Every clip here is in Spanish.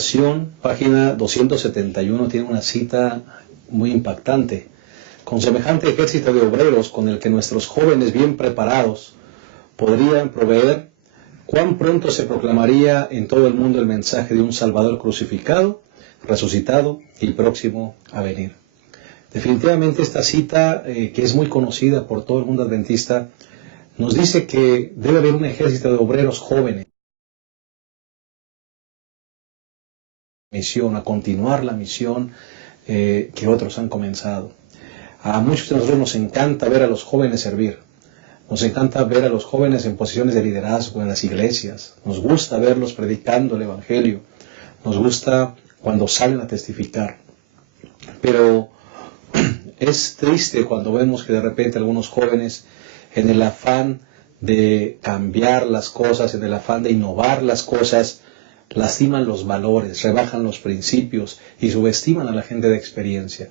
Liberación, página 271, tiene una cita muy impactante. Con semejante ejército de obreros con el que nuestros jóvenes bien preparados podrían proveer, ¿cuán pronto se proclamaría en todo el mundo el mensaje de un Salvador crucificado, resucitado y próximo a venir? Definitivamente esta cita, que es muy conocida por todo el mundo adventista, nos dice que debe haber un ejército de obreros jóvenes a continuar la misión que otros han comenzado. A muchos de nosotros nos encanta ver a los jóvenes servir. Nos encanta ver a los jóvenes en posiciones de liderazgo en las iglesias. Nos gusta verlos predicando el Evangelio. Nos gusta cuando salen a testificar. Pero es triste cuando vemos que de repente algunos jóvenes, en el afán de cambiar las cosas, en el afán de innovar las cosas, lastiman los valores, rebajan los principios y subestiman a la gente de experiencia.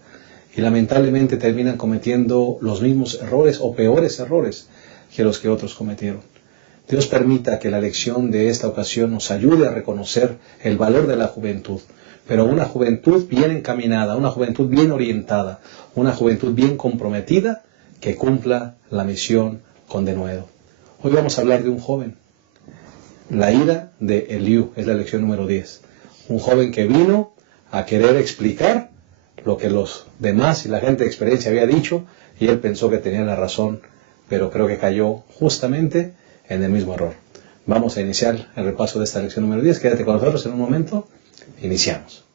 Y lamentablemente terminan cometiendo los mismos errores o peores errores que los que otros cometieron. Dios permita que la lección de esta ocasión nos ayude a reconocer el valor de la juventud, pero una juventud bien encaminada, una juventud bien orientada, una juventud bien comprometida que cumpla la misión con denuedo. Hoy vamos a hablar de un joven. La ira de Eliú es la lección número 10. Un joven que vino a querer explicar lo que los demás y la gente de experiencia había dicho, y él pensó que tenía la razón, pero creo que cayó justamente en el mismo error. Vamos a iniciar el repaso de esta lección número 10. Quédate con nosotros en un momento. Iniciamos.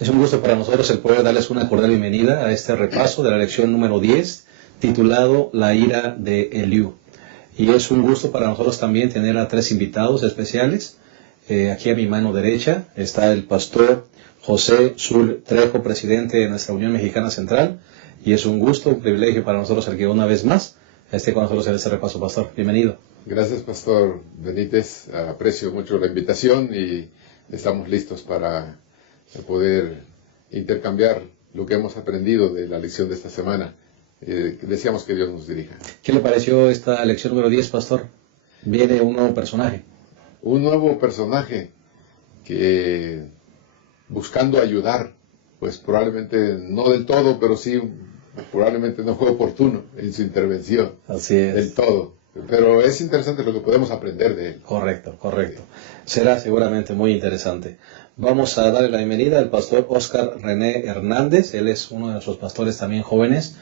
Es un gusto para nosotros el poder darles una cordial bienvenida a este repaso de la lección número 10, titulado La ira de Eliú. Y es un gusto para nosotros también tener a tres invitados especiales. Aquí a mi mano derecha está el pastor José Zul Trejo, presidente de nuestra Unión Mexicana Central. Y es un gusto, un privilegio para nosotros el que una vez más esté con nosotros en este repaso, pastor. Bienvenido. Gracias, pastor Benítez. Aprecio mucho la invitación y estamos listos para poder intercambiar lo que hemos aprendido de la lección de esta semana. Deseamos que Dios nos dirija. ¿Qué le pareció esta lección número 10, pastor? Viene un nuevo personaje. Un nuevo personaje que, buscando ayudar, pues probablemente no del todo, pero sí probablemente no fue oportuno en su intervención. Así es. Del todo. Pero es interesante lo que podemos aprender de él. Correcto. Será seguramente muy interesante. Vamos a darle la bienvenida al pastor Oscar René Hernández. Él es uno de nuestros pastores también jóvenes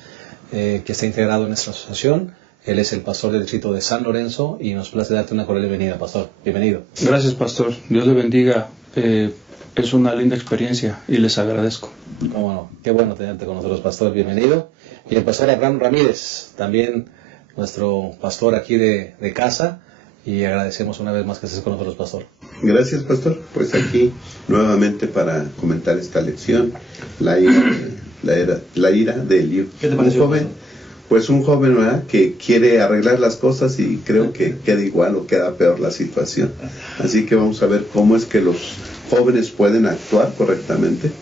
que está integrado en nuestra asociación. Él es el pastor del distrito de San Lorenzo y nos place darte una cordial bienvenida, pastor. Bienvenido. Gracias, pastor. Dios le bendiga. Es una linda experiencia y les agradezco. Cómo no. Qué bueno tenerte con nosotros, pastor. Bienvenido. Y el pastor Abraham Ramírez, también nuestro pastor aquí de casa. Y agradecemos una vez más que estés con nosotros, pastor. Gracias, pastor. Pues aquí nuevamente para comentar esta lección, la ira de Eliú. ¿Qué te pareció, un joven, pues un joven, ¿verdad?, que quiere arreglar las cosas y creo que queda igual o queda peor la situación. Así que vamos a ver cómo es que los jóvenes pueden actuar correctamente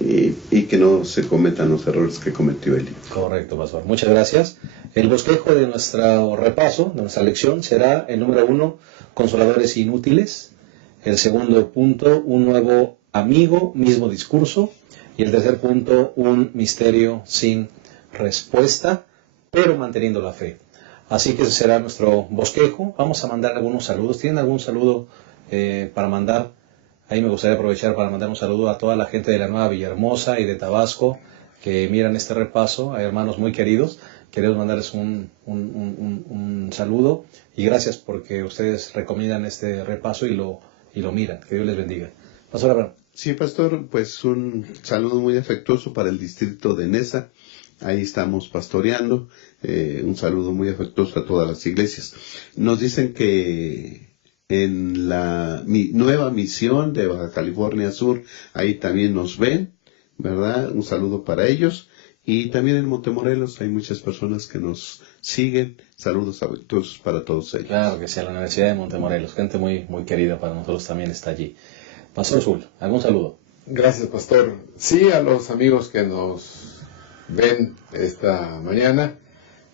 y que no se cometan los errores que cometió Eliú. Correcto, pastor. Muchas gracias. El bosquejo de nuestro repaso, de nuestra lección, será el número 1, consoladores inútiles. El segundo punto, un nuevo amigo, mismo discurso. Y el tercer punto, un misterio sin respuesta, pero manteniendo la fe. Así que ese será nuestro bosquejo. Vamos a mandar algunos saludos. ¿Tienen algún saludo para mandar? Ahí me gustaría aprovechar para mandar un saludo a toda la gente de la Nueva Villahermosa y de Tabasco que miran este repaso, a hermanos muy queridos. Queremos mandarles un saludo y gracias porque ustedes recomiendan este repaso y lo miran. Que Dios les bendiga. Pastor Abraham. Sí, pastor, pues un saludo muy afectuoso para el distrito de Nesa. Ahí estamos pastoreando. Un saludo muy afectuoso a todas las iglesias. Nos dicen que en la nueva misión de Baja California Sur, ahí también nos ven, ¿verdad? Un saludo para ellos. Y también en Montemorelos hay muchas personas que nos siguen. Saludos afectuosos para todos ellos. Claro que sí, a la Universidad de Montemorelos. Gente muy, muy querida para nosotros también está allí. Pastor Zul, ¿algún saludo? Gracias, pastor. Sí, a los amigos que nos ven esta mañana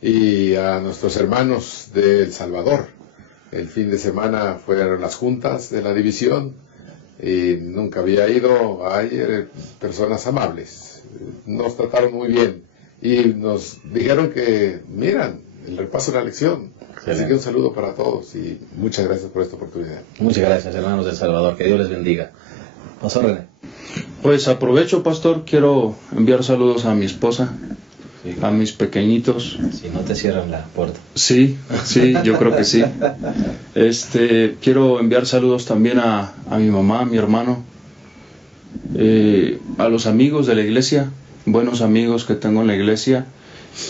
y a nuestros hermanos de El Salvador. El fin de semana fueron las juntas de la división y nunca había ido. Hay personas amables, nos trataron muy bien y nos dijeron que, miran, el repaso de la lección. Así que un saludo para todos y muchas gracias por esta oportunidad. Muchas gracias, hermanos de El Salvador, que Dios les bendiga. Pastor René. Pues aprovecho, pastor, quiero enviar saludos a mi esposa, Sí. a mis pequeñitos. Si no te cierran la puerta. Sí, yo creo que sí. Quiero enviar saludos también a mi mamá, a mi hermano, a los amigos de la iglesia, buenos amigos que tengo en la iglesia,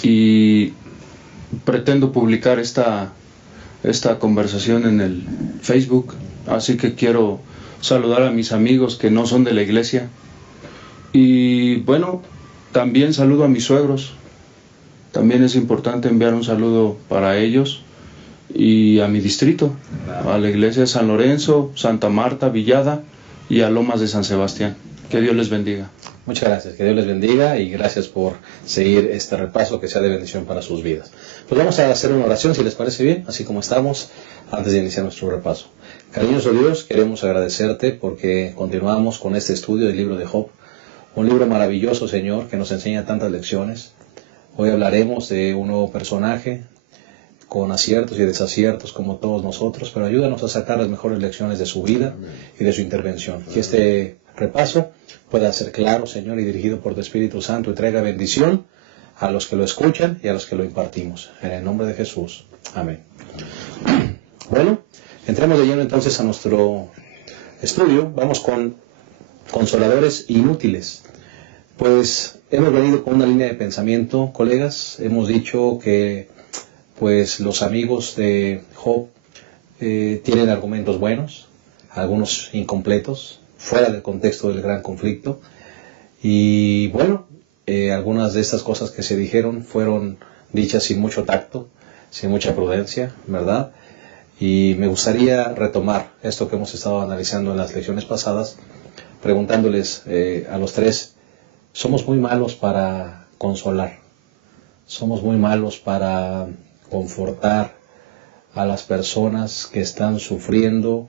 y pretendo publicar esta conversación en el Facebook, así que quiero saludar a mis amigos que no son de la iglesia, y bueno, también saludo a mis suegros. También es importante enviar un saludo para ellos y a mi distrito, a la iglesia de San Lorenzo, Santa Marta, Villada y a Lomas de San Sebastián. Que Dios les bendiga. Muchas gracias, que Dios les bendiga y gracias por seguir este repaso que sea de bendición para sus vidas. Pues vamos a hacer una oración, si les parece bien, así como estamos, antes de iniciar nuestro repaso. Cariñoso Dios, queremos agradecerte porque continuamos con este estudio del libro de Job, un libro maravilloso, Señor, que nos enseña tantas lecciones. Hoy hablaremos de un nuevo personaje, con aciertos y desaciertos como todos nosotros, pero ayúdanos a sacar las mejores lecciones de su vida y de su intervención. Que este repaso pueda ser claro, Señor, y dirigido por tu Espíritu Santo y traiga bendición a los que lo escuchan y a los que lo impartimos. En el nombre de Jesús. Amén. Bueno, entremos de lleno entonces a nuestro estudio. Vamos con consoladores inútiles. Pues hemos venido con una línea de pensamiento, colegas. Hemos dicho que pues los amigos de Job tienen argumentos buenos, algunos incompletos, fuera del contexto del gran conflicto. Y bueno, algunas de estas cosas que se dijeron fueron dichas sin mucho tacto, sin mucha prudencia, ¿verdad? Y me gustaría retomar esto que hemos estado analizando en las lecciones pasadas, preguntándoles a los tres, somos muy malos para consolar, somos muy malos para confortar a las personas que están sufriendo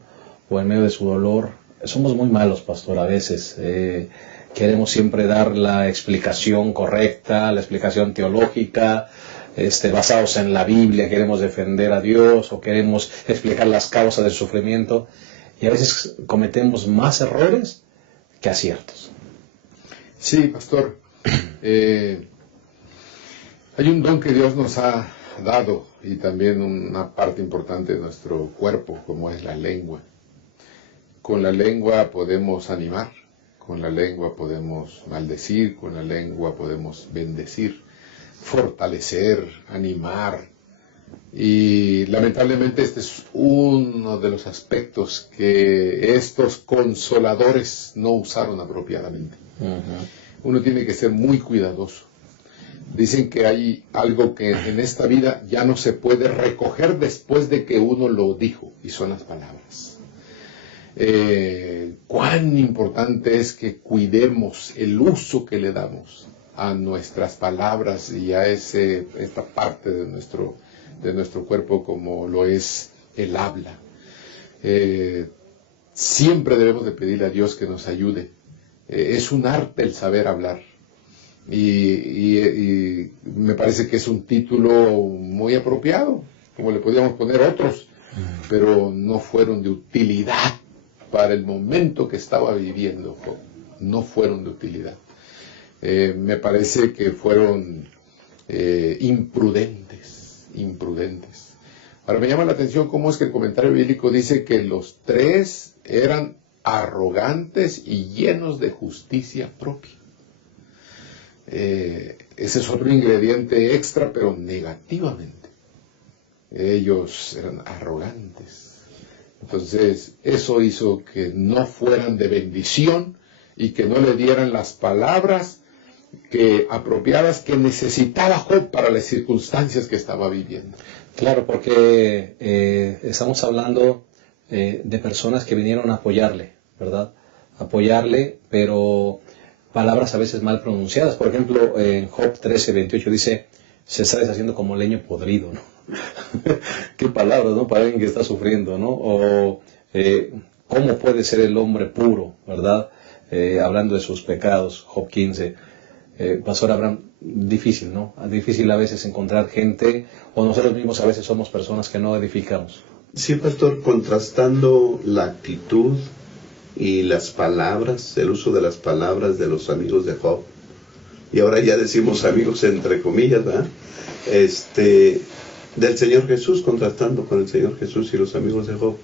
o en medio de su dolor. Somos muy malos, pastor, a veces. Queremos siempre dar la explicación correcta, la explicación teológica, basados en la Biblia, queremos defender a Dios o queremos explicar las causas del sufrimiento y a veces cometemos más errores que aciertos. Sí, pastor. Hay un don que Dios nos ha dado y también una parte importante de nuestro cuerpo, como es la lengua. Con la lengua podemos animar, con la lengua podemos maldecir, con la lengua podemos bendecir, fortalecer, animar. Y lamentablemente este es uno de los aspectos que estos consoladores no usaron apropiadamente. Uno tiene que ser muy cuidadoso. Dicen que hay algo que en esta vida ya no se puede recoger después de que uno lo dijo, y son las palabras. Cuán importante es que cuidemos el uso que le damos a nuestras palabras y a esta parte de nuestro cuerpo como lo es el habla. Siempre debemos de pedirle a Dios que nos ayude. Es un arte el saber hablar. Y me parece que es un título muy apropiado, como le podríamos poner otros, pero no fueron de utilidad para el momento que estaba viviendo Job. No fueron de utilidad. Me parece que fueron imprudentes. Ahora me llama la atención cómo es que el comentario bíblico dice que los tres eran arrogantes y llenos de justicia propia. Ese es otro ingrediente extra, pero negativamente. Ellos eran arrogantes. Entonces, eso hizo que no fueran de bendición y que no le dieran las palabras apropiadas que necesitaba Job para las circunstancias que estaba viviendo. Claro, porque estamos hablando de personas que vinieron a apoyarle, ¿verdad? apoyarle, pero palabras a veces mal pronunciadas. Por ejemplo, en Job 13:28 dice, se está deshaciendo como leño podrido, ¿no? Qué palabras, ¿no? Para alguien que está sufriendo, ¿no? O cómo puede ser el hombre puro, ¿verdad? Hablando de sus pecados, Job 15. Pastor Abraham, difícil, ¿no? Difícil a veces encontrar gente, o nosotros mismos a veces somos personas que no edificamos. Sí, pastor, contrastando la actitud y las palabras, el uso de las palabras de los amigos de Job, y ahora ya decimos amigos entre comillas, ¿verdad? Del Señor Jesús, contrastando con el Señor Jesús y los amigos de Job,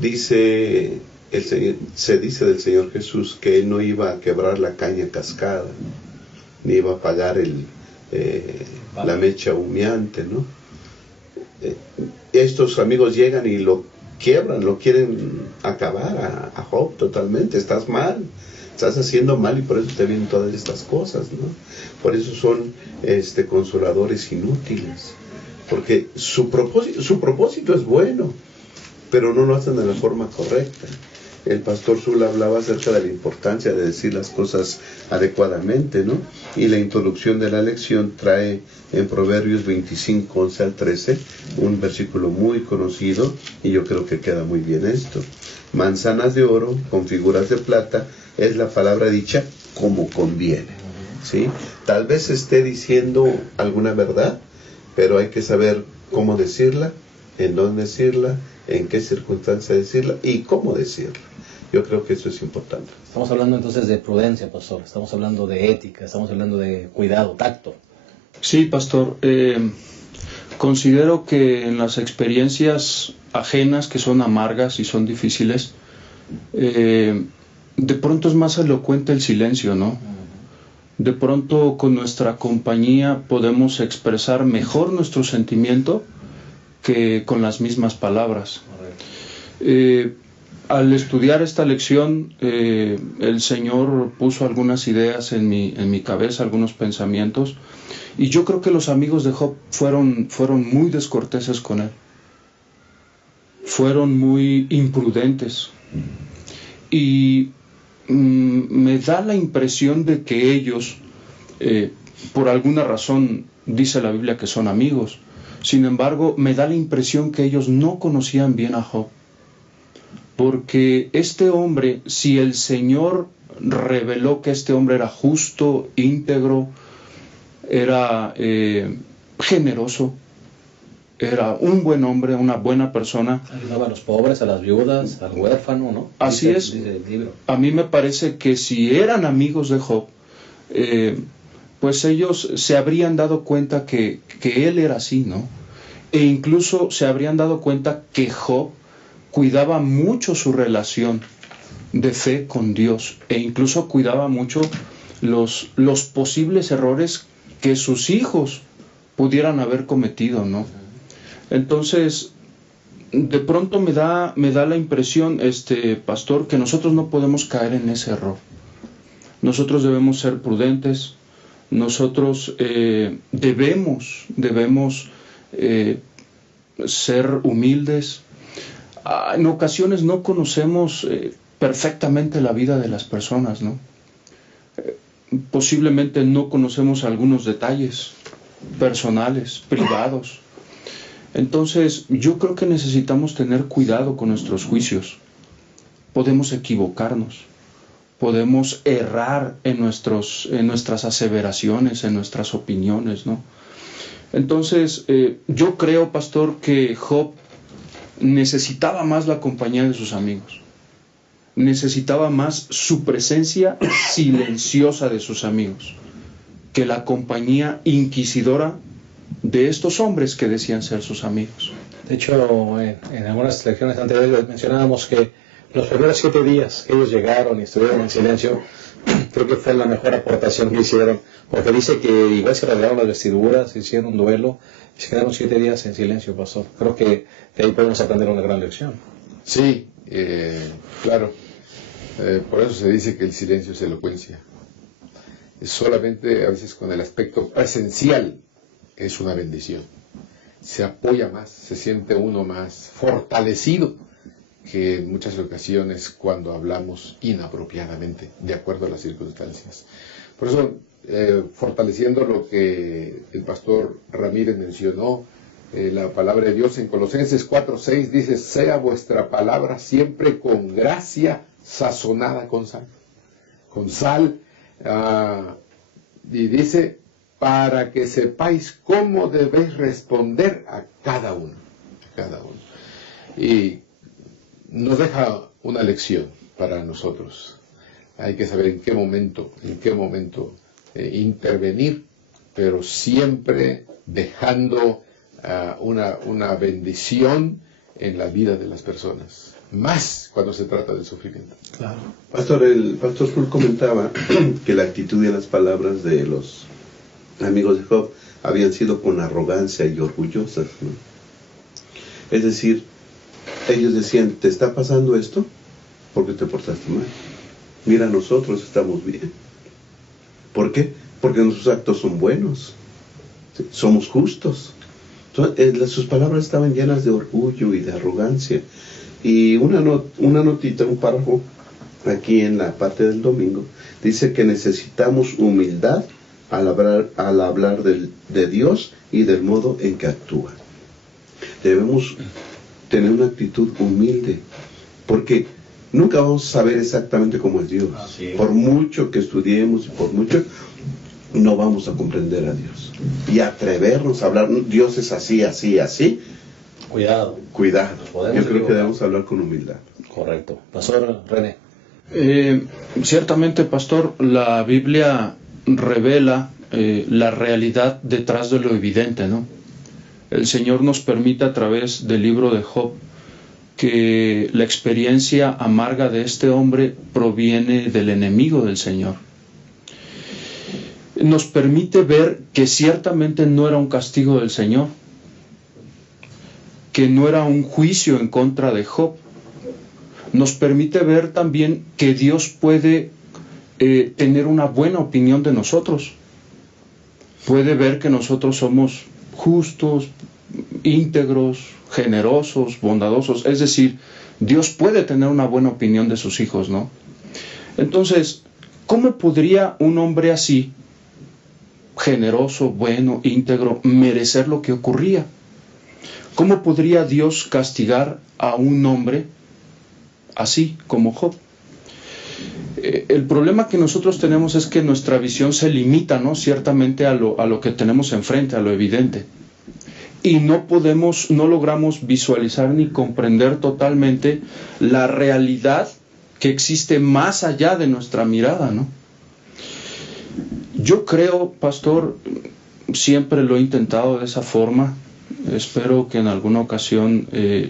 se dice del Señor Jesús que Él no iba a quebrar la caña cascada, ni iba a apagar la mecha humeante, ¿no? Estos amigos llegan y lo quiebran, lo quieren acabar a Job totalmente. Estás mal, estás haciendo mal y por eso te vienen todas estas cosas, ¿no? Por eso son consoladores inútiles, porque su propósito es bueno, pero no lo hacen de la forma correcta. El pastor Zul hablaba acerca de la importancia de decir las cosas adecuadamente, ¿no? Y la introducción de la lección trae en Proverbios 25, 11 al 13, un versículo muy conocido, y yo creo que queda muy bien esto. Manzanas de oro con figuras de plata es la palabra dicha como conviene, ¿sí? Tal vez esté diciendo alguna verdad, pero hay que saber cómo decirla, en dónde decirla, en qué circunstancia decirla y cómo decirla. Yo creo que eso es importante. Estamos hablando entonces de prudencia, pastor. Estamos hablando de ética, estamos hablando de cuidado, tacto. Sí, pastor. Considero que en las experiencias ajenas que son amargas y son difíciles, de pronto es más elocuente el silencio, ¿no? De pronto con nuestra compañía podemos expresar mejor nuestro sentimiento que con las mismas palabras. Al estudiar esta lección, el Señor puso algunas ideas en mi cabeza, algunos pensamientos, y yo creo que los amigos de Job fueron muy descorteses con él, fueron muy imprudentes, y me da la impresión de que ellos, por alguna razón, dice la Biblia que son amigos. Sin embargo, me da la impresión que ellos no conocían bien a Job. Porque este hombre, si el Señor reveló que este hombre era justo, íntegro, era generoso, era un buen hombre, una buena persona. Ayudaba a los pobres, a las viudas, al huérfano, ¿no? Así es. Dice el libro. A mí me parece que si eran amigos de Job, pues ellos se habrían dado cuenta que él era así, ¿no? E incluso se habrían dado cuenta que Job cuidaba mucho su relación de fe con Dios, e incluso cuidaba mucho los posibles errores que sus hijos pudieran haber cometido, ¿no? Entonces, de pronto me da la impresión, pastor, que nosotros no podemos caer en ese error. Nosotros debemos ser prudentes, nosotros debemos ser humildes. En ocasiones no conocemos perfectamente la vida de las personas, ¿no? Posiblemente no conocemos algunos detalles personales, privados. Entonces, yo creo que necesitamos tener cuidado con nuestros juicios. Podemos equivocarnos, podemos errar en nuestras aseveraciones, en nuestras opiniones, ¿no? Entonces, yo creo, pastor, que Job necesitaba más la compañía de sus amigos, necesitaba más su presencia silenciosa de sus amigos que la compañía inquisidora de estos hombres que decían ser sus amigos. De hecho, en algunas lecciones anteriores mencionábamos que los primeros 7 días que ellos llegaron y estuvieron en silencio, creo que fue la mejor aportación que hicieron, porque dice que igual se rasgaron las vestiduras, hicieron un duelo y se quedaron 7 días en silencio, pastor. Creo que de ahí podemos aprender una gran lección. Sí, claro. Por eso se dice que el silencio es elocuencia. Solamente a veces con el aspecto presencial es una bendición. Se apoya más, se siente uno más fortalecido que en muchas ocasiones cuando hablamos inapropiadamente, de acuerdo a las circunstancias. Por eso, fortaleciendo lo que el pastor Ramírez mencionó, la palabra de Dios en Colosenses 4:6 dice: sea vuestra palabra siempre con gracia, sazonada con sal. Con sal, y dice, para que sepáis cómo debéis responder a cada uno. Y nos deja una lección para nosotros. Hay que saber en qué momento intervenir, pero siempre dejando una bendición en la vida de las personas, más cuando se trata del sufrimiento. Claro. Pastor, el pastor Sul comentaba que la actitud y las palabras de los amigos de Job habían sido con arrogancia y orgullosas, ¿no? Es decir, ellos decían, ¿te está pasando esto? Porque te portaste mal. Mira, nosotros estamos bien. ¿Por qué? Porque nuestros actos son buenos. Somos justos. Entonces, sus palabras estaban llenas de orgullo y de arrogancia. Y una notita, un párrafo, aquí en la parte del domingo, dice que necesitamos humildad al hablar de Dios y del modo en que actúa. Debemos tener una actitud humilde, porque nunca vamos a saber exactamente cómo es Dios. Por mucho que estudiemos y por mucho, no vamos a comprender a Dios. Y atrevernos a hablar, Dios es así, así, así. Cuidado. Yo creo que debemos hablar con humildad. Correcto. Pastor René. Ciertamente, pastor, la Biblia revela la realidad detrás de lo evidente, ¿no? El Señor nos permite a través del libro de Job que la experiencia amarga de este hombre proviene del enemigo del Señor. Nos permite ver que ciertamente no era un castigo del Señor, que no era un juicio en contra de Job. Nos permite ver también que Dios puede tener una buena opinión de nosotros. Puede ver que nosotros somos justos, íntegros, generosos, bondadosos. Es decir, Dios puede tener una buena opinión de sus hijos, ¿no? Entonces, ¿cómo podría un hombre así, generoso, bueno, íntegro, merecer lo que ocurría? ¿Cómo podría Dios castigar a un hombre así como Job? El problema que nosotros tenemos es que nuestra visión se limita, ¿no?, ciertamente a lo que tenemos enfrente, a lo evidente. Y no logramos visualizar ni comprender totalmente la realidad que existe más allá de nuestra mirada, ¿no? Yo creo, pastor, siempre lo he intentado de esa forma. Espero que en alguna ocasión,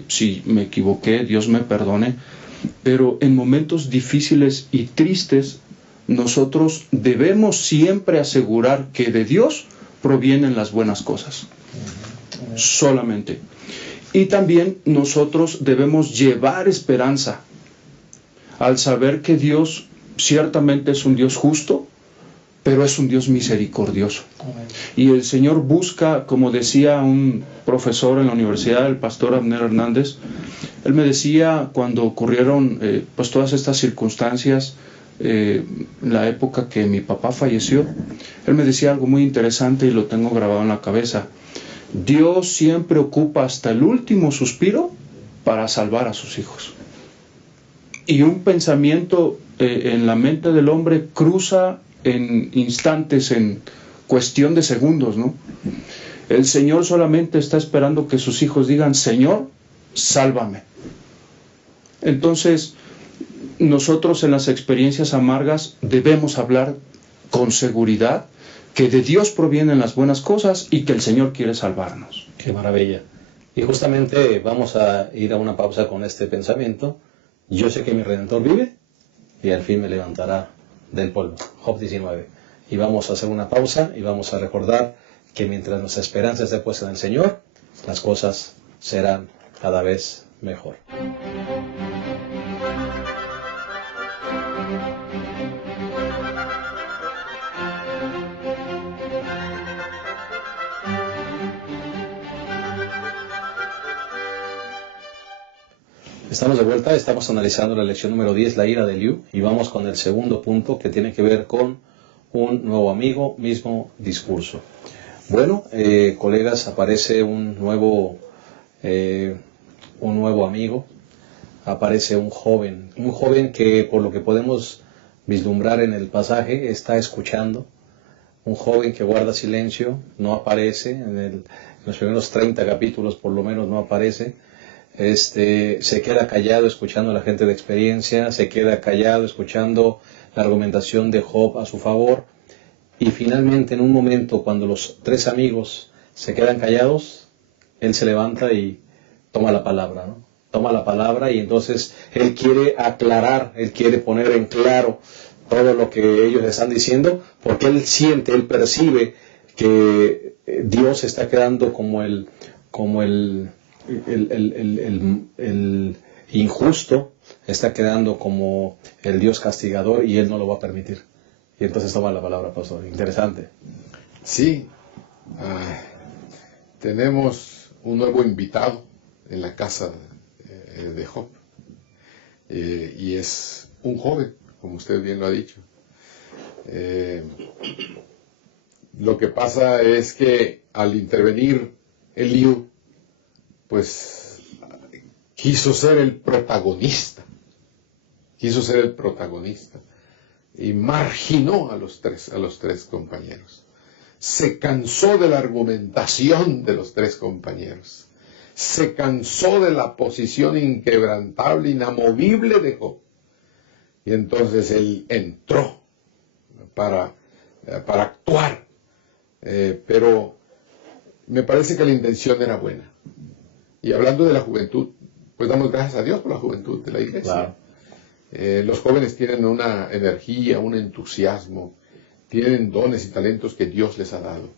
si me equivoqué, Dios me perdone. Pero en momentos difíciles y tristes, nosotros debemos siempre asegurar que de Dios provienen las buenas cosas. Solamente. Y también nosotros debemos llevar esperanza al saber que Dios ciertamente es un Dios justo, pero es un Dios misericordioso. Y el Señor busca, como decía un profesor en la universidad, el pastor Abner Hernández, él me decía cuando ocurrieron pues todas estas circunstancias, la época que mi papá falleció, él me decía algo muy interesante y lo tengo grabado en la cabeza. Dios siempre ocupa hasta el último suspiro para salvar a sus hijos. Y un pensamiento en la mente del hombre cruza en instantes, en cuestión de segundos, ¿no? El Señor solamente está esperando que sus hijos digan: Señor, sálvame. Entonces, nosotros en las experiencias amargas debemos hablar con seguridad que de Dios provienen las buenas cosas y que el Señor quiere salvarnos. Qué maravilla. Y justamente vamos a ir a una pausa con este pensamiento. Yo sé que mi Redentor vive y al fin me levantará del polvo. Job 19. Y vamos a hacer una pausa y vamos a recordar que mientras nuestra esperanza esté puesta en el Señor, las cosas serán cada vez mejor. Estamos de vuelta, estamos analizando la lección número 10, la ira de Eliú, y vamos con el segundo punto que tiene que ver con un nuevo amigo, mismo discurso. Bueno, colegas, aparece un nuevo amigo, aparece un joven que por lo que podemos vislumbrar en el pasaje está escuchando, un joven que guarda silencio, no aparece, en los primeros 30 capítulos por lo menos no aparece, se queda callado escuchando a la gente de experiencia, se queda callado escuchando la argumentación de Job a su favor, y finalmente en un momento cuando los tres amigos se quedan callados, él se levanta y toma la palabra, ¿no? Toma la palabra y entonces él quiere aclarar, él quiere poner en claro todo lo que ellos están diciendo, porque él siente, él percibe que Dios está quedando como el injusto, está quedando como el Dios castigador y él no lo va a permitir. Y entonces toma la palabra, pastor. Interesante. Sí, tenemos un nuevo invitado en la casa de Job. Y es un joven, como usted bien lo ha dicho. Lo que pasa es que al intervenir Eliú, pues quiso ser el protagonista. Y marginó a los tres compañeros. Se cansó de la argumentación de los tres compañeros. Se cansó de la posición inquebrantable, inamovible de Job. Y entonces él entró para actuar. Pero me parece que la intención era buena. Y hablando de la juventud, pues damos gracias a Dios por la juventud de la iglesia. Claro. Los jóvenes tienen una energía, un entusiasmo, tienen dones y talentos que Dios les ha dado.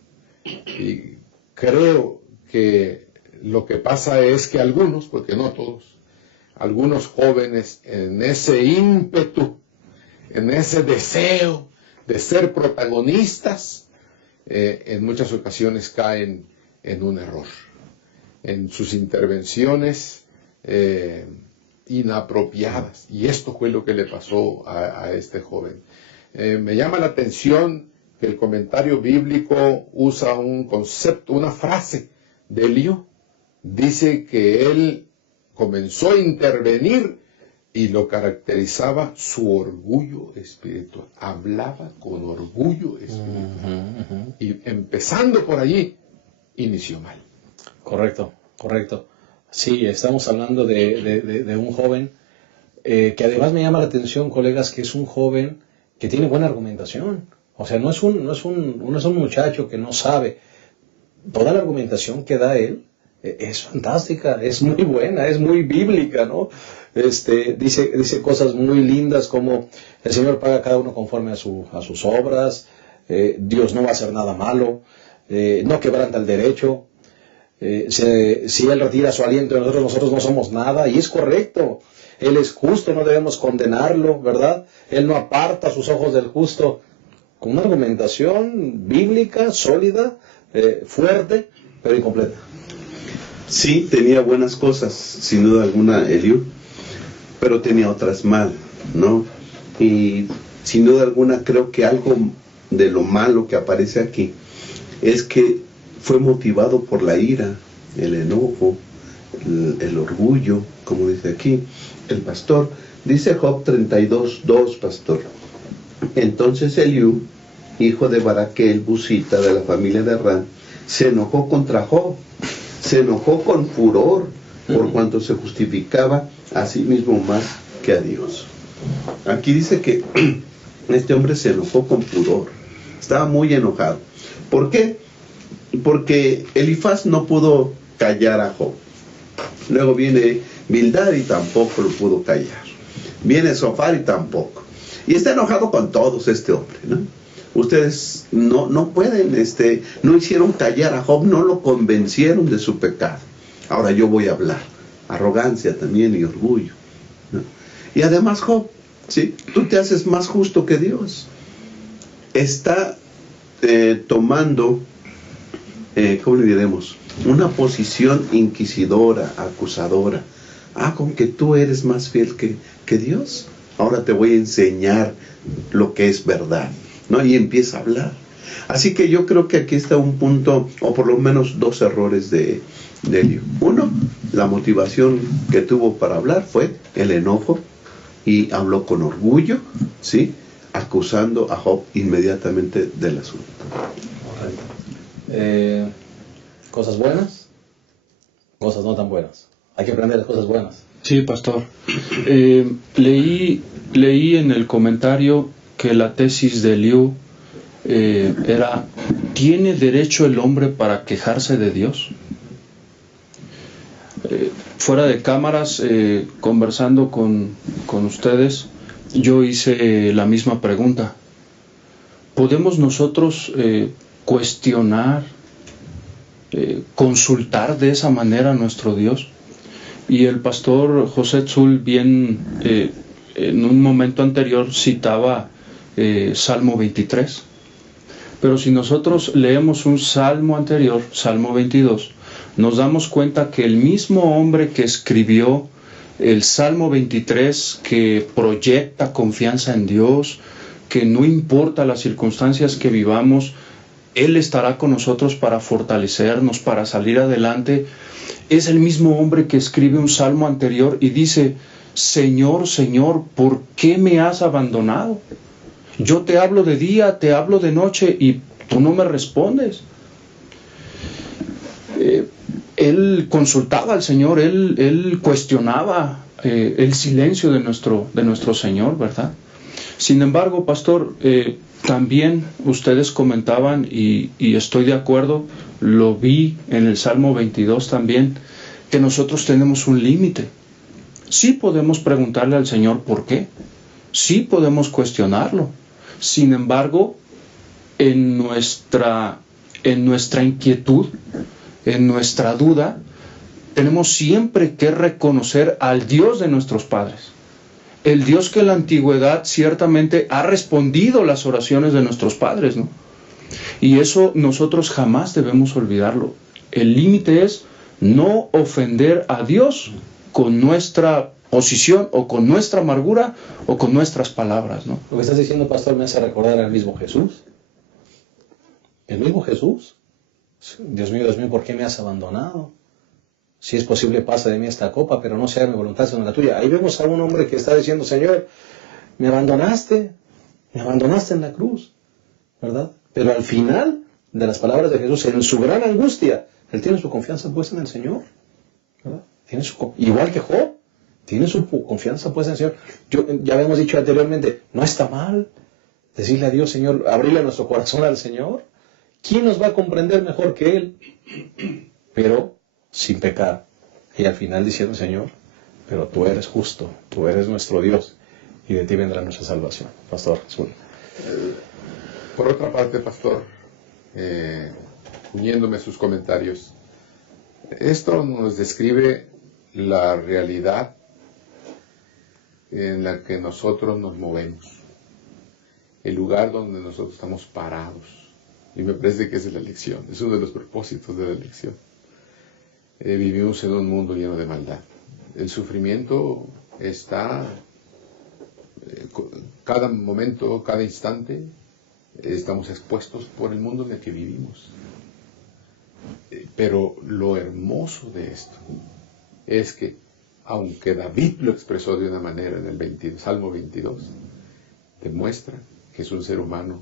Y creo que lo que pasa es que algunos, porque no todos, algunos jóvenes en ese ímpetu, en ese deseo de ser protagonistas, en muchas ocasiones caen en un error. En sus intervenciones inapropiadas. Y esto fue lo que le pasó a este joven. Me llama la atención que el comentario bíblico usa un concepto, una frase de Eliú. Dice que él comenzó a intervenir y lo caracterizaba su orgullo espiritual. Hablaba con orgullo espiritual. Y empezando por allí, inició mal. Correcto. Sí, estamos hablando de un joven que además me llama la atención, colegas, que es un joven que tiene buena argumentación. O sea, no es un muchacho que no sabe. Toda la argumentación que da él es fantástica, es muy buena, es muy bíblica, ¿no? Dice cosas muy lindas como el Señor paga a cada uno conforme a sus obras, Dios no va a hacer nada malo, no quebranta el derecho. Si Él retira su aliento de nosotros no somos nada, y es correcto. Él es justo, no debemos condenarlo, ¿verdad? Él no aparta sus ojos del justo, con una argumentación bíblica, sólida, fuerte, pero incompleta. Sí, tenía buenas cosas, sin duda alguna, Eliú, pero tenía otras mal, ¿no? Y sin duda alguna creo que algo de lo malo que aparece aquí es que fue motivado por la ira, el enojo, el orgullo, como dice aquí el pastor. Dice Job 32:2, pastor. Entonces Eliú, hijo de Baraquel, busita de la familia de Ram, se enojó contra Job, se enojó con furor, por cuanto se justificaba a sí mismo más que a Dios. Aquí dice que este hombre se enojó con furor, estaba muy enojado. ¿Por qué? Porque Elifaz no pudo callar a Job. Luego viene Bildad y tampoco lo pudo callar. Viene Zofar y tampoco. Y está enojado con todos este hombre, ¿no? Ustedes no pueden, no hicieron callar a Job, no lo convencieron de su pecado. Ahora yo voy a hablar. Arrogancia también y orgullo, ¿no? Y además Job, ¿sí? Tú te haces más justo que Dios. Está tomando, ¿cómo le diremos? Una posición inquisidora, acusadora. con que tú eres más fiel que Dios. Ahora te voy a enseñar lo que es verdad, ¿no? Y empieza a hablar. Así que yo creo que aquí está un punto, o por lo menos dos errores de Eliú. Uno, la motivación que tuvo para hablar fue el enojo, y habló con orgullo, ¿sí?, acusando a Job inmediatamente del asunto. Cosas buenas, cosas no tan buenas. Hay que aprender las cosas buenas. Sí, pastor. Leí en el comentario que la tesis de Eliú era: ¿tiene derecho el hombre para quejarse de Dios? Fuera de cámaras, conversando con ustedes, yo hice la misma pregunta. ¿Podemos nosotros cuestionar, consultar de esa manera a nuestro Dios? Y el pastor José Tzul, bien, en un momento anterior citaba Salmo 23. Pero si nosotros leemos un salmo anterior, Salmo 22, nos damos cuenta que el mismo hombre que escribió el Salmo 23, que proyecta confianza en Dios, que no importa las circunstancias que vivamos, Él estará con nosotros para fortalecernos, para salir adelante, es el mismo hombre que escribe un salmo anterior y dice: Señor, Señor, ¿por qué me has abandonado? Yo te hablo de día, te hablo de noche y tú no me respondes. Él consultaba al Señor, él cuestionaba el silencio de nuestro Señor, ¿verdad? Sin embargo, pastor, también ustedes comentaban, y estoy de acuerdo, lo vi en el Salmo 22 también, que nosotros tenemos un límite. Sí podemos preguntarle al Señor por qué, sí podemos cuestionarlo. Sin embargo, en nuestra inquietud, en nuestra duda, tenemos siempre que reconocer al Dios de nuestros padres. El Dios que en la antigüedad ciertamente ha respondido las oraciones de nuestros padres, ¿no? Y eso nosotros jamás debemos olvidarlo. El límite es no ofender a Dios con nuestra posición o con nuestra amargura o con nuestras palabras, ¿no? Lo que estás diciendo, pastor, me hace recordar al mismo Jesús. El mismo Jesús. Dios mío, ¿por qué me has abandonado? Si es posible, pasa de mí esta copa, pero no sea mi voluntad sino la tuya. Ahí vemos a un hombre que está diciendo: Señor, me abandonaste en la cruz, ¿verdad? Pero al final de las palabras de Jesús, en su gran angustia, él tiene su confianza puesta en el Señor, ¿verdad? Igual que Job, tiene su confianza puesta en el Señor. Ya habíamos dicho anteriormente, no está mal decirle a Dios: Señor, abrirle nuestro corazón al Señor. ¿Quién nos va a comprender mejor que Él? Pero sin pecar. Y al final diciendo: Señor, pero tú eres justo, tú eres nuestro Dios, y de ti vendrá nuestra salvación. Pastor Jesús. Por otra parte, pastor, uniéndome a sus comentarios, esto nos describe la realidad en la que nosotros nos movemos, el lugar donde nosotros estamos parados. Y me parece que esa es la lección, es uno de los propósitos de la lección. Vivimos en un mundo lleno de maldad. El sufrimiento está cada momento, cada instante, estamos expuestos por el mundo en el que vivimos. Pero lo hermoso de esto es que, aunque David lo expresó de una manera en el Salmo 22, demuestra que es un ser humano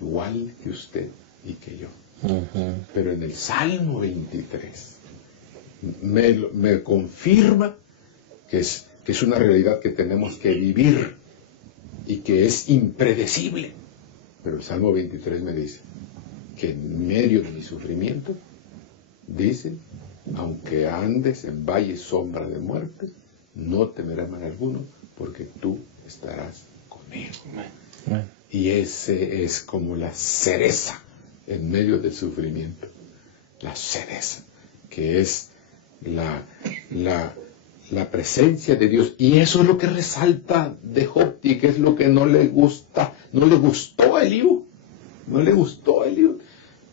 igual que usted y que yo. Pero en el Salmo 23 me confirma que es una realidad que tenemos que vivir y que es impredecible. Pero el Salmo 23 me dice que en medio de mi sufrimiento, dice: aunque andes en valle sombra de muerte, no temeré mal alguno, porque tú estarás conmigo. Y ese es como la cereza en medio del sufrimiento, la cereza, que es la presencia de Dios. Y eso es lo que resalta de Job, y que es lo que no le gustó a Eliú. No le gustó a Eliú.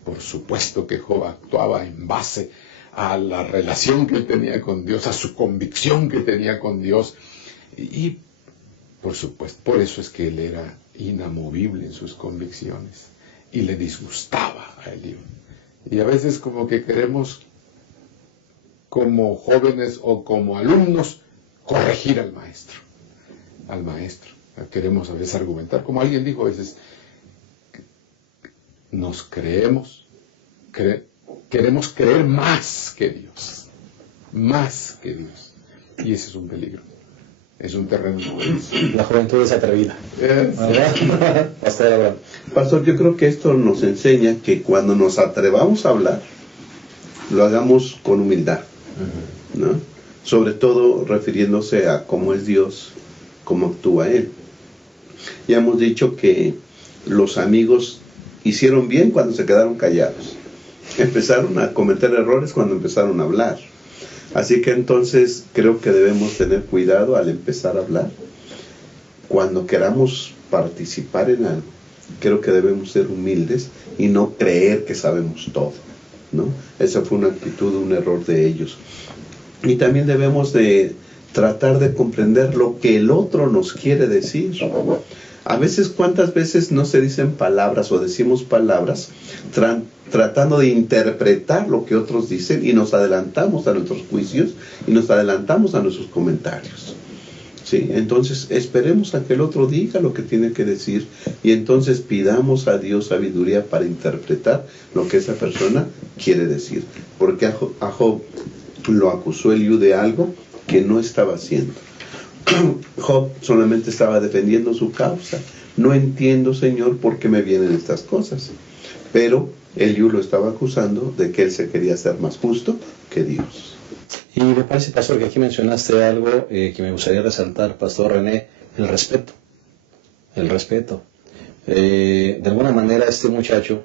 Por supuesto que Job actuaba en base a la relación que él tenía con Dios, a su convicción que tenía con Dios. Y por supuesto, por eso es que él era inamovible en sus convicciones y le disgustaba a Eliú. Y a veces como que queremos, como jóvenes o como alumnos, corregir al maestro. Queremos a veces argumentar, como alguien dijo a veces, nos queremos creer más que Dios. Y ese es un peligro. Es un terreno. La juventud es atrevida. ¿Verdad? Pastor Abraham. Pastor, yo creo que esto nos enseña que cuando nos atrevamos a hablar, lo hagamos con humildad, ¿no? Sobre todo refiriéndose a cómo es Dios, cómo actúa Él. Ya hemos dicho que los amigos hicieron bien cuando se quedaron callados. Empezaron a cometer errores cuando empezaron a hablar. Así que entonces creo que debemos tener cuidado al empezar a hablar. Cuando queramos participar en algo, creo que debemos ser humildes y no creer que sabemos todo, ¿no? Esa fue una actitud, un error de ellos. Y también debemos de tratar de comprender lo que el otro nos quiere decir. A veces, ¿cuántas veces no se dicen palabras o decimos palabras tratando de interpretar lo que otros dicen y nos adelantamos a nuestros juicios y nos adelantamos a nuestros comentarios? ¿Sí? Entonces, esperemos a que el otro diga lo que tiene que decir y entonces pidamos a Dios sabiduría para interpretar lo que esa persona quiere decir. Porque a Job lo acusó Eliú de algo que no estaba haciendo. Job solamente estaba defendiendo su causa. No entiendo, Señor, por qué me vienen estas cosas. Pero Eliú lo estaba acusando de que él se quería ser más justo que Dios. Y me parece, pastor, que aquí mencionaste algo que me gustaría resaltar, pastor René, el respeto. El respeto. De alguna manera este muchacho,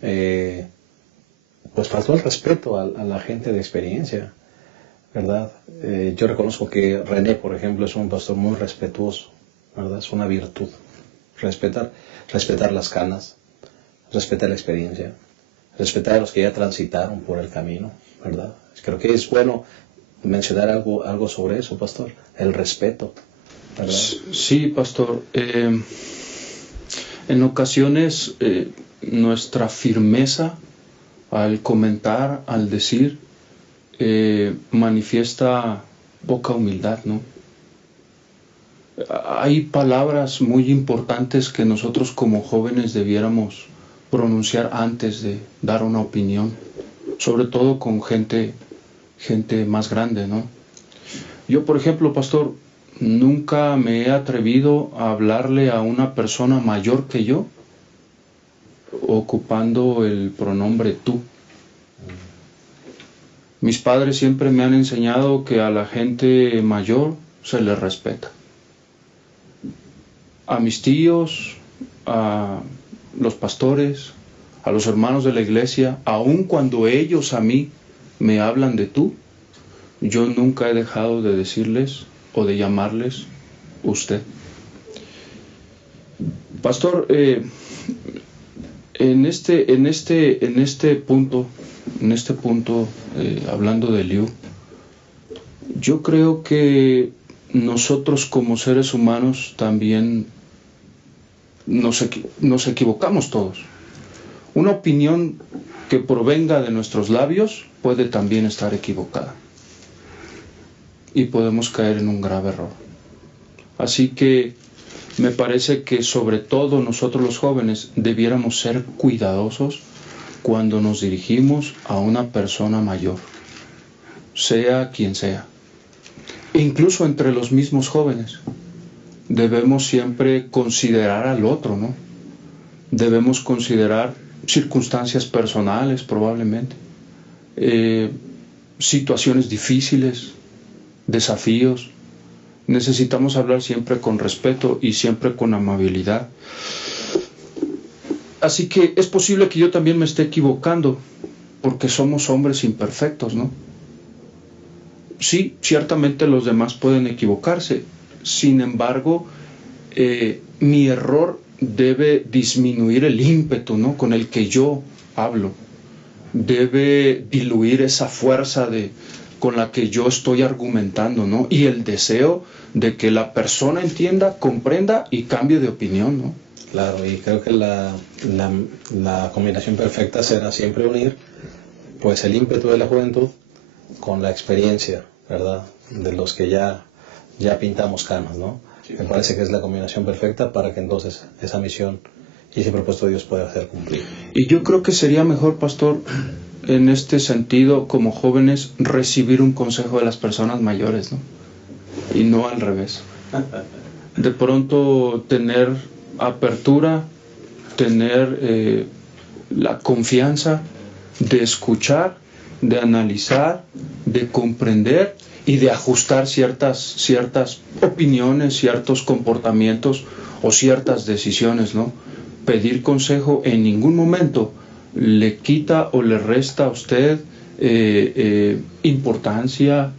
pues faltó el respeto a la gente de experiencia, ¿verdad? Yo reconozco que René, por ejemplo, es un pastor muy respetuoso, ¿verdad? Es una virtud. Respetar las canas, respetar la experiencia, respetar a los que ya transitaron por el camino, ¿verdad? Creo que es bueno mencionar algo sobre eso, pastor, el respeto, ¿verdad? Sí, pastor. En ocasiones nuestra firmeza al comentar, al decir, manifiesta poca humildad, ¿no? Hay palabras muy importantes que nosotros como jóvenes debiéramos pronunciar antes de dar una opinión, sobre todo con gente más grande, ¿no? Yo, por ejemplo, pastor, nunca me he atrevido a hablarle a una persona mayor que yo ocupando el pronombre tú. Mis padres siempre me han enseñado que a la gente mayor se les respeta. A mis tíos, a los pastores, a los hermanos de la iglesia, aun cuando ellos a mí me hablan de tú, yo nunca he dejado de decirles o de llamarles usted. Pastor, en este punto, hablando de Eliú, yo creo que nosotros como seres humanos también nos equivocamos todos. Una opinión que provenga de nuestros labios puede también estar equivocada y podemos caer en un grave error. Así que me parece que sobre todo nosotros los jóvenes debiéramos ser cuidadosos cuando nos dirigimos a una persona mayor, sea quien sea. E incluso entre los mismos jóvenes debemos siempre considerar al otro, ¿no? Debemos considerar circunstancias personales probablemente, situaciones difíciles, desafíos. Necesitamos hablar siempre con respeto y siempre con amabilidad. Así que es posible que yo también me esté equivocando, porque somos hombres imperfectos, ¿no? Sí, ciertamente los demás pueden equivocarse. Sin embargo, mi error debe disminuir el ímpetu, ¿no?, con el que yo hablo. debe diluir esa fuerza con la que yo estoy argumentando, ¿no? Y el deseo de que la persona entienda, comprenda y cambie de opinión, ¿no? Claro, y creo que la combinación perfecta será siempre unir pues el ímpetu de la juventud con la experiencia, ¿verdad? De los que ya pintamos canas, ¿no? Sí. Me parece que es la combinación perfecta para que entonces esa misión y ese propósito de Dios pueda ser cumplido. Y yo creo que sería mejor, pastor, en este sentido, como jóvenes, recibir un consejo de las personas mayores, ¿no? Y no al revés. De pronto tener apertura, tener la confianza de escuchar, de analizar, de comprender y de ajustar ciertas opiniones, ciertos comportamientos o ciertas decisiones, ¿no? Pedir consejo en ningún momento le quita o le resta a usted importancia,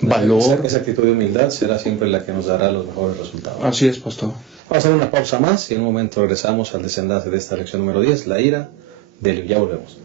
valor. Esa actitud de humildad será siempre la que nos dará los mejores resultados. Así es, pastor. Vamos a hacer una pausa más y en un momento regresamos al desenlace de esta lección número 10, la ira de Eliú. Ya volvemos.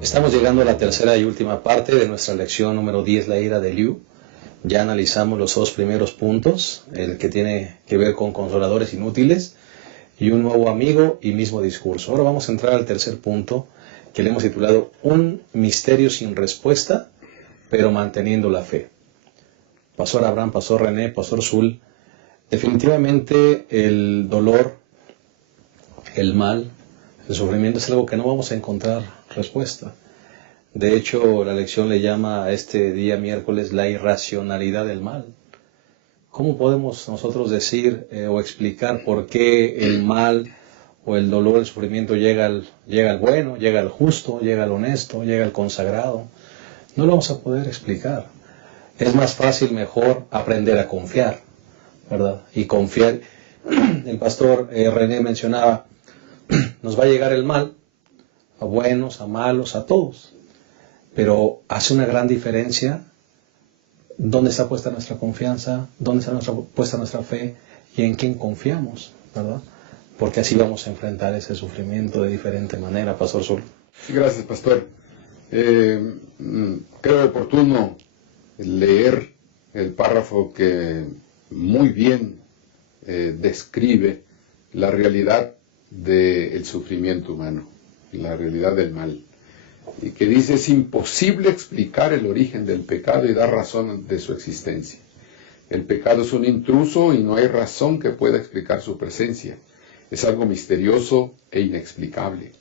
Estamos llegando a la tercera y última parte de nuestra lección número 10, la ira de Eliú. Ya analizamos los dos primeros puntos, el que tiene que ver con consoladores inútiles y un nuevo amigo y mismo discurso. Ahora vamos a entrar al tercer punto, que le hemos titulado Un misterio sin respuesta, pero manteniendo la fe. Pastor Abraham, Pastor René, Pastor Zul, definitivamente el dolor, el mal, el sufrimiento es algo que no vamos a encontrar respuesta. De hecho, la lección le llama a este día miércoles la irracionalidad del mal. ¿Cómo podemos nosotros decir o explicar por qué el mal o el dolor, el sufrimiento llega al bueno, llega al justo, llega al honesto, llega al consagrado? No lo vamos a poder explicar. Es más fácil, mejor aprender a confiar, ¿verdad? Y confiar. El pastor René mencionaba, nos va a llegar el mal, a buenos, a malos, a todos. Pero hace una gran diferencia dónde está puesta nuestra confianza, dónde está puesta nuestra fe y en quién confiamos, ¿verdad? Porque así vamos a enfrentar ese sufrimiento de diferente manera, Pastor Sol. Sí, gracias, Pastor. Creo oportuno leer el párrafo que muy bien describe la realidad del sufrimiento humano, la realidad del mal. Y que dice, es imposible explicar el origen del pecado y dar razón de su existencia. El pecado es un intruso y no hay razón que pueda explicar su presencia. Es algo misterioso e inexplicable.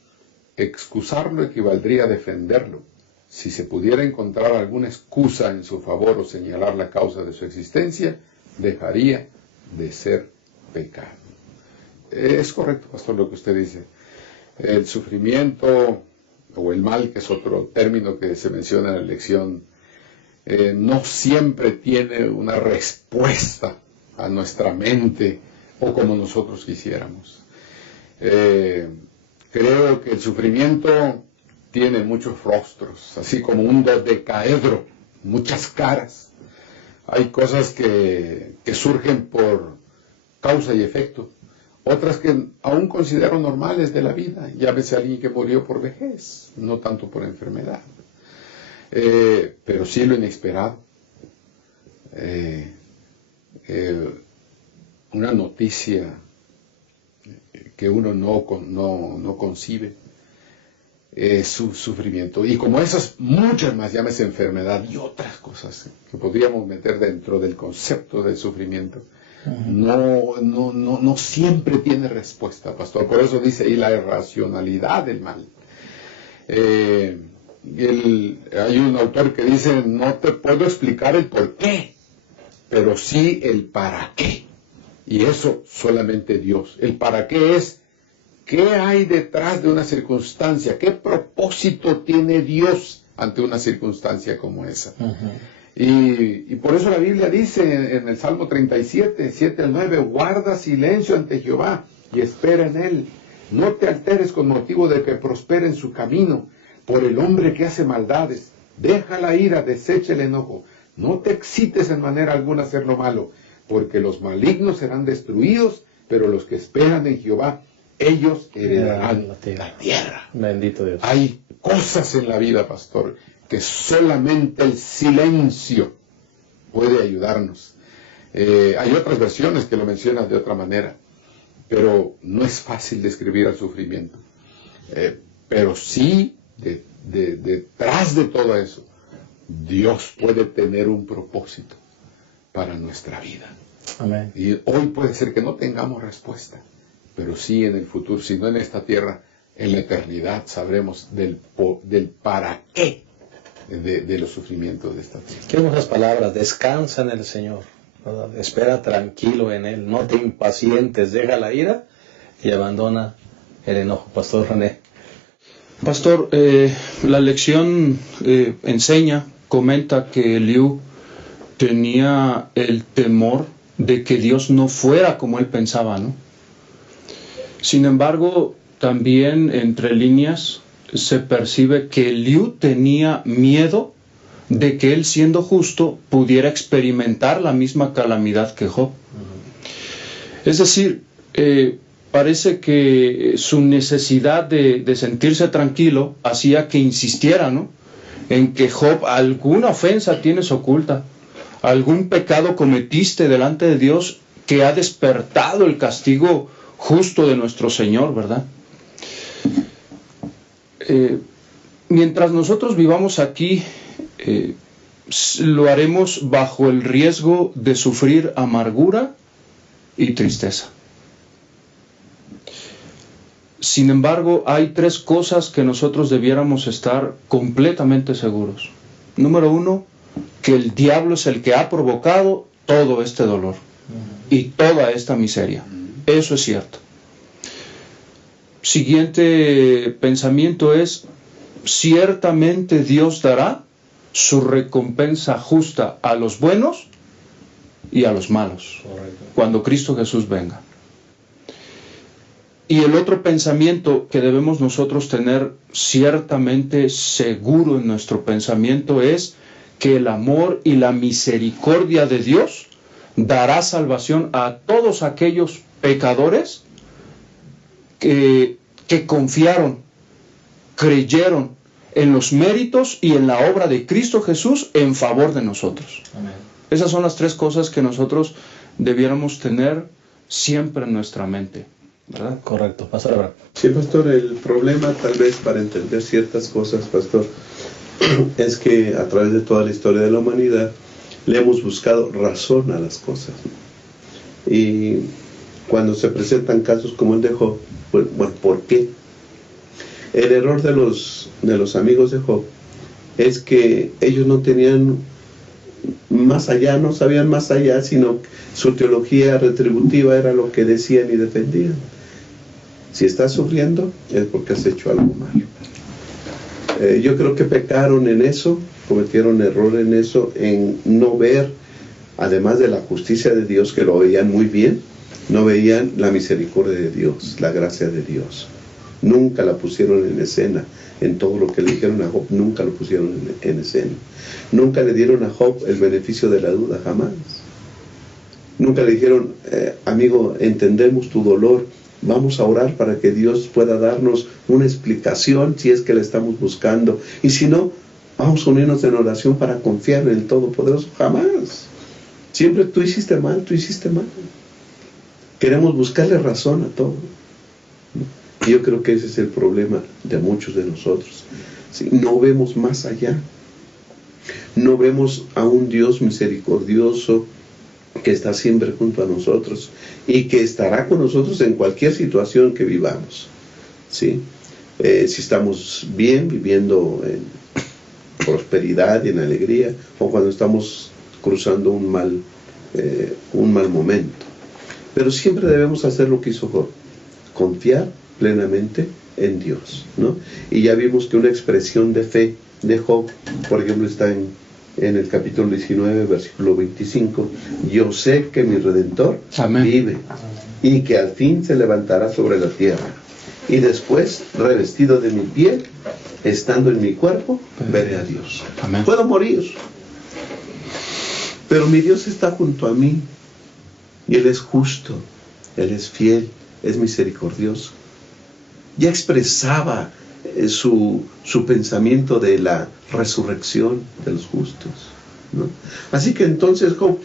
Excusarlo equivaldría a defenderlo. Si se pudiera encontrar alguna excusa en su favor o señalar la causa de su existencia, dejaría de ser pecado. Es correcto, pastor, lo que usted dice. El sufrimiento o el mal, que es otro término que se menciona en la lección, no siempre tiene una respuesta a nuestra mente o como nosotros quisiéramos. Creo que el sufrimiento tiene muchos rostros, así como un dodecaedro, muchas caras. Hay cosas que surgen por causa y efecto, otras que aún considero normales de la vida. Llámese a alguien que murió por vejez, no tanto por enfermedad, pero sí lo inesperado. Una noticia que uno no concibe, su sufrimiento. Y como esas, muchas más, llámese enfermedad y otras cosas que podríamos meter dentro del concepto del sufrimiento. No siempre tiene respuesta, pastor. Por eso dice ahí la irracionalidad del mal. Hay un autor que dice, no te puedo explicar el por qué, pero sí el para qué. Y eso solamente Dios. El para qué es, ¿qué hay detrás de una circunstancia? ¿Qué propósito tiene Dios ante una circunstancia como esa? Y por eso la Biblia dice en el Salmo 37, 7 al 9, guarda silencio ante Jehová y espera en Él. No te alteres con motivo de que prospere en su camino, por el hombre que hace maldades. Deja la ira, desecha el enojo. No te excites en manera alguna a hacer lo malo, porque los malignos serán destruidos, pero los que esperan en Jehová, ellos heredarán la tierra. Bendito Dios. Hay cosas en la vida, pastor, que solamente el silencio puede ayudarnos. Hay otras versiones que lo mencionan de otra manera, pero no es fácil describir el sufrimiento. Pero sí, detrás de todo eso, Dios puede tener un propósito para nuestra vida. Amén. Y hoy puede ser que no tengamos respuesta, pero sí en el futuro, si no en esta tierra, en la eternidad sabremos del para qué de los sufrimientos de esta tierra. Qué hermosas palabras. Descansa en el Señor, ¿verdad? Espera tranquilo en Él. No te impacientes. Deja la ira y abandona el enojo. Pastor René. Pastor, la lección comenta que Eliú tenía el temor de que Dios no fuera como él pensaba, ¿no? Sin embargo, también entre líneas se percibe que Eliú tenía miedo de que él, siendo justo, pudiera experimentar la misma calamidad que Job. Es decir, parece que su necesidad de sentirse tranquilo hacía que insistiera, ¿no?, en que Job, alguna ofensa tienes oculta, algún pecado cometiste delante de Dios que ha despertado el castigo justo de nuestro Señor, ¿verdad? Mientras nosotros vivamos aquí, lo haremos bajo el riesgo de sufrir amargura y tristeza. Sin embargo, hay 3 cosas que nosotros debiéramos estar completamente seguros. Número 1, que el diablo es el que ha provocado todo este dolor y toda esta miseria. Eso es cierto. Siguiente pensamiento es, ciertamente Dios dará su recompensa justa a los buenos y a los malos, cuando Cristo Jesús venga. Y el otro pensamiento que debemos nosotros tener ciertamente seguro en nuestro pensamiento es que el amor y la misericordia de Dios dará salvación a todos aquellos pecadores que confiaron, creyeron en los méritos y en la obra de Cristo Jesús en favor de nosotros. Amén. Esas son las 3 cosas que nosotros debiéramos tener siempre en nuestra mente, ¿verdad? Correcto, Pastor Abraham. Sí, Pastor, el problema tal vez para entender ciertas cosas, Pastor, es que a través de toda la historia de la humanidad le hemos buscado razón a las cosas. Y cuando se presentan casos como el de Job, pues, bueno, ¿por qué? El error de los amigos de Job es que ellos no tenían más allá, no sabían más allá, sino su teología retributiva era lo que decían y defendían. Si estás sufriendo es porque has hecho algo malo. Yo creo que pecaron en eso, cometieron error en eso, en no ver, además de la justicia de Dios, que lo veían muy bien, no veían la misericordia de Dios, la gracia de Dios. Nunca la pusieron en escena. En todo lo que le dijeron a Job, nunca lo pusieron en escena. Nunca le dieron a Job el beneficio de la duda, jamás. Nunca le dijeron, amigo, entendemos tu dolor, vamos a orar para que Dios pueda darnos una explicación si es que la estamos buscando. Y si no, vamos a unirnos en oración para confiar en el Todopoderoso. Jamás. Siempre tú hiciste mal, tú hiciste mal. Queremos buscarle razón a todo. Y yo creo que ese es el problema de muchos de nosotros. ¿Sí? No vemos más allá. No vemos a un Dios misericordioso que está siempre junto a nosotros y que estará con nosotros en cualquier situación que vivamos. ¿Sí? Si estamos bien, viviendo en prosperidad y en alegría, o cuando estamos cruzando un mal momento. Pero siempre debemos hacer lo que hizo Job, confiar plenamente en Dios, ¿no? Y ya vimos que una expresión de fe de Job, por ejemplo, está en el capítulo 19, versículo 25. Yo sé que mi Redentor Amén. Vive y que al fin se levantará sobre la tierra. Y después, revestido de mi piel, estando en mi cuerpo, veré a Dios. Amén. Puedo morir, pero mi Dios está junto a mí. Y Él es justo, Él es fiel, es misericordioso. Ya expresaba su pensamiento de la resurrección de los justos, ¿no? Así que entonces Job,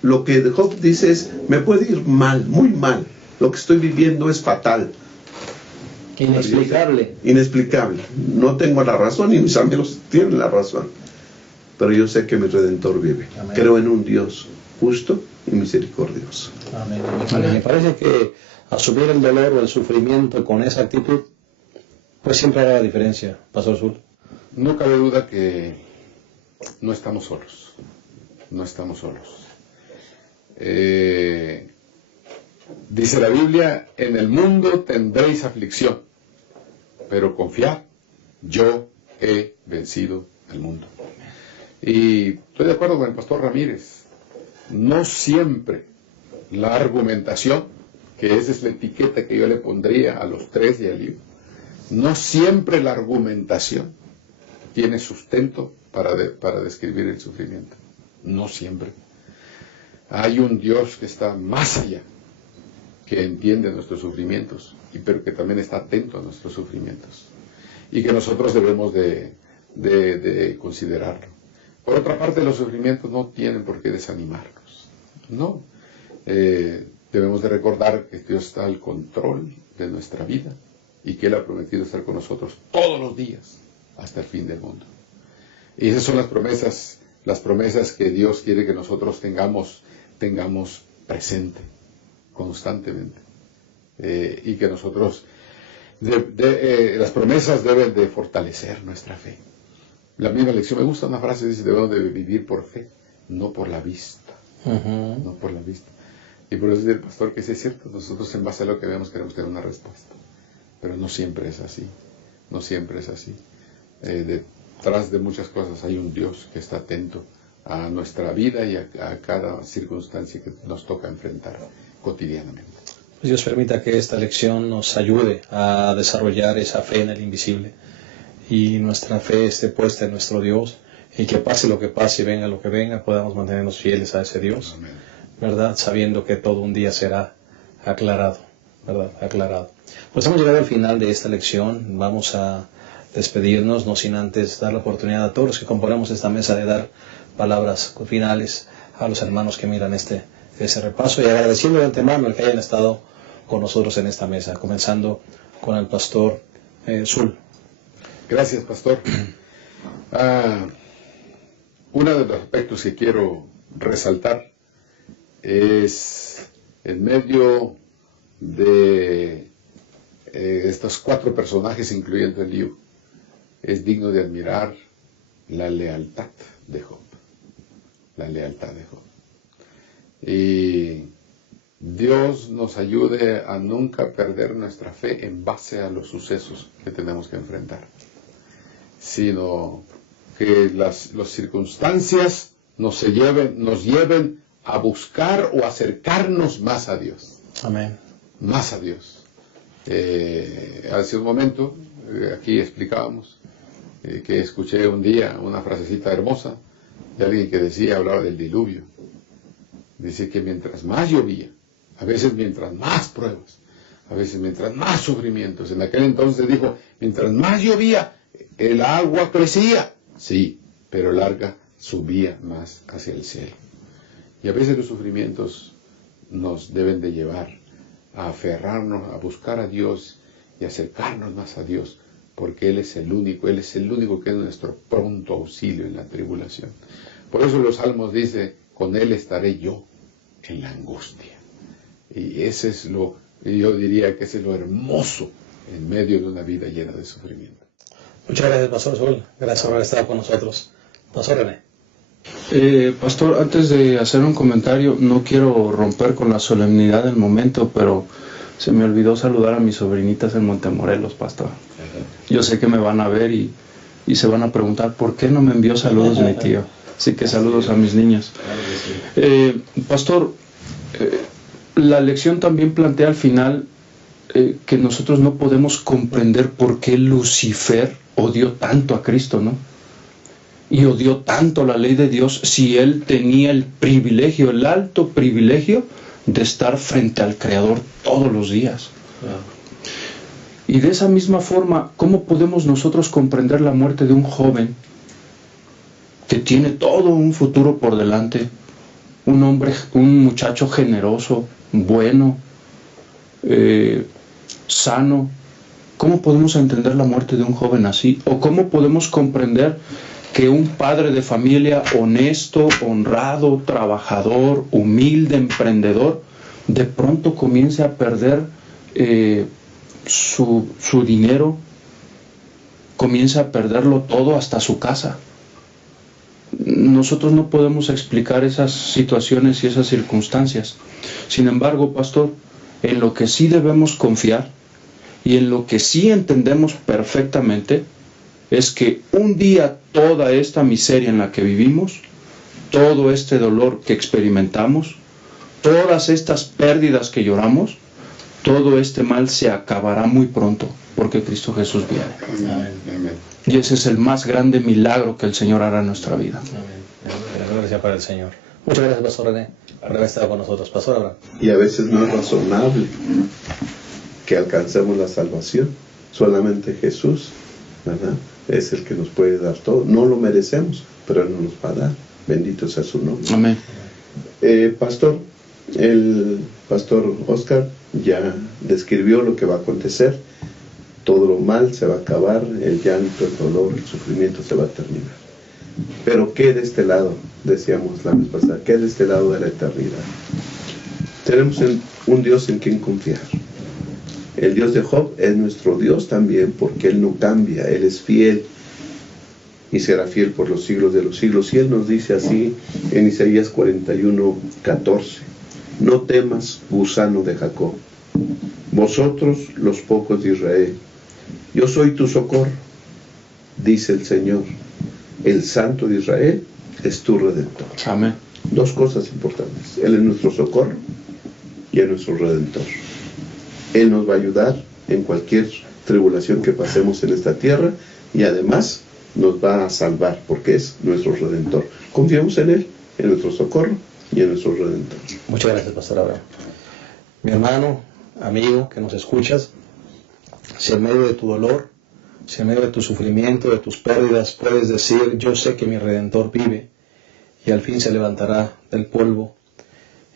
lo que Job dice es, me puede ir mal, muy mal. Lo que estoy viviendo es fatal. Inexplicable. Inexplicable. No tengo la razón y mis amigos tienen la razón. Pero yo sé que mi Redentor vive. Amén. Creo en un Dios justo y misericordioso. Amén. Me parece que asumir el dolor o el sufrimiento con esa actitud, pues siempre hará la diferencia, Pastor Zul. No cabe duda que no estamos solos. No estamos solos. Dice la Biblia, en el mundo tendréis aflicción, pero confiad, yo he vencido al mundo. Y estoy de acuerdo con el Pastor Ramírez. No siempre la argumentación, que esa es la etiqueta que yo le pondría a los 3 del libro, no siempre la argumentación tiene sustento para describir el sufrimiento. No siempre. Hay un Dios que está más allá, que entiende nuestros sufrimientos, pero que también está atento a nuestros sufrimientos, y que nosotros debemos de considerarlo. Por otra parte, los sufrimientos no tienen por qué desanimarnos. No. Debemos de recordar que Dios está al control de nuestra vida y que Él ha prometido estar con nosotros todos los días hasta el fin del mundo. Y esas son las promesas que Dios quiere que nosotros tengamos presente constantemente, y que nosotros las promesas deben de fortalecer nuestra fe. La misma lección, me gusta una frase, dice, debemos de vivir por fe, no por la vista. No por la vista. Y por eso dice el pastor que sí es cierto, nosotros en base a lo que vemos queremos tener una respuesta. Pero no siempre es así. No siempre es así. Detrás de muchas cosas hay un Dios que está atento a nuestra vida y a cada circunstancia que nos toca enfrentar cotidianamente. Pues Dios permita que esta lección nos ayude a desarrollar esa fe en el invisible y nuestra fe esté puesta en nuestro Dios, y que pase lo que pase y venga lo que venga, podamos mantenernos fieles a ese Dios. Amén. ¿Verdad? Sabiendo que todo un día será aclarado, ¿verdad? Aclarado. Pues hemos llegado al final de esta lección. Vamos a despedirnos, no sin antes dar la oportunidad a todos los que componemos esta mesa de dar palabras finales a los hermanos que miran ese repaso, y agradeciendo de antemano el que hayan estado con nosotros en esta mesa, comenzando con el pastor Zul. Gracias, pastor. Uno de los aspectos que quiero resaltar es, en medio de estos 4 personajes, incluyendo Eliú, es digno de admirar la lealtad de Job. La lealtad de Job. Y Dios nos ayude a nunca perder nuestra fe en base a los sucesos que tenemos que enfrentar, sino que las circunstancias nos lleven a buscar o acercarnos más a Dios. Amén. Más a Dios. Hace un momento, aquí explicábamos, que escuché un día una frasecita hermosa de alguien que hablaba del diluvio. Dice que mientras más llovía, a veces mientras más pruebas, a veces mientras más sufrimientos, en aquel entonces dijo, mientras más llovía, el agua crecía, sí, pero larga subía más hacia el cielo. Y a veces los sufrimientos nos deben de llevar a aferrarnos, a buscar a Dios y acercarnos más a Dios, porque Él es el único que es nuestro pronto auxilio en la tribulación. Por eso los Salmos dice, con Él estaré yo en la angustia. Y ese es yo diría que ese es lo hermoso en medio de una vida llena de sufrimiento. Muchas gracias, Pastor Zul. Gracias por haber estado con nosotros. Pastor René. Pastor, antes de hacer un comentario, no quiero romper con la solemnidad del momento, pero se me olvidó saludar a mis sobrinitas en Montemorelos, Pastor. Yo sé que me van a ver y se van a preguntar, ¿por qué no me envió saludos mi tío? Así que saludos a mis niñas. Pastor, la lección también plantea al final que nosotros no podemos comprender por qué Lucifer odió tanto a Cristo, ¿no? Y odió tanto la ley de Dios si él tenía el privilegio, el alto privilegio de estar frente al Creador todos los días. Y de esa misma forma, ¿cómo podemos nosotros comprender la muerte de un joven que tiene todo un futuro por delante? Un muchacho generoso, bueno, sano. ¿Cómo podemos entender la muerte de un joven así? ¿O cómo podemos comprender que un padre de familia honesto, honrado, trabajador, humilde, emprendedor, de pronto comience a perder su dinero, comience a perderlo todo, hasta su casa? Nosotros no podemos explicar esas situaciones y esas circunstancias. Sin embargo, pastor, en lo que sí debemos confiar y en lo que sí entendemos perfectamente es que un día toda esta miseria en la que vivimos, todo este dolor que experimentamos, todas estas pérdidas que lloramos, todo este mal se acabará muy pronto, porque Cristo Jesús viene. Amén. Y ese es el más grande milagro que el Señor hará en nuestra vida. Amén. Gracias para el Señor. Muchas gracias, Pastor René, por haber estado con nosotros. Pastor Abraham. Y a veces no es razonable que alcancemos la salvación. Solamente Jesús, ¿verdad?, es el que nos puede dar todo. No lo merecemos, pero Él nos va a dar. Bendito sea su nombre. Amén. Pastor, el pastor Oscar ya describió lo que va a acontecer. Todo lo mal se va a acabar, el llanto, el dolor, el sufrimiento se va a terminar. Pero ¿qué de este lado? Decíamos la vez pasada, ¿qué de este lado de la eternidad? Tenemos un Dios en quien confiar. El Dios de Job es nuestro Dios también, porque Él no cambia, Él es fiel y será fiel por los siglos de los siglos. Y Él nos dice así en Isaías 41:14: no temas, gusano de Jacob, vosotros los pocos de Israel, yo soy tu socorro, dice el Señor, el Santo de Israel es tu Redentor. Amén. Dos cosas importantes: Él es nuestro socorro y es nuestro Redentor. Él nos va a ayudar en cualquier tribulación que pasemos en esta tierra, y además nos va a salvar porque es nuestro Redentor. Confiamos en Él, en nuestro socorro y en nuestro Redentor. Muchas gracias, Pastor Abraham. Mi hermano, amigo que nos escuchas, si en medio de tu dolor, si en medio de tu sufrimiento, de tus pérdidas, puedes decir: yo sé que mi Redentor vive y al fin se levantará del polvo,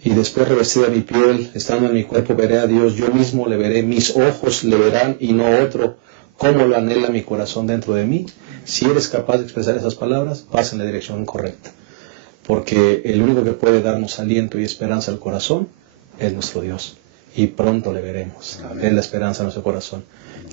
y después, revestida mi piel, estando en mi cuerpo, veré a Dios, yo mismo le veré, mis ojos le verán y no otro, como lo anhela mi corazón dentro de mí. Si eres capaz de expresar esas palabras, vas en la dirección correcta, porque el único que puede darnos aliento y esperanza al corazón es nuestro Dios, y pronto le veremos. Es la esperanza en nuestro corazón.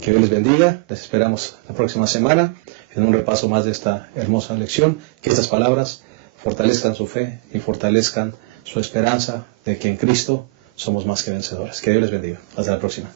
Que Dios les bendiga. Les esperamos la próxima semana en un repaso más de esta hermosa lección. Que estas palabras fortalezcan su fe y fortalezcan su esperanza de que en Cristo somos más que vencedores. Que Dios les bendiga. Hasta la próxima.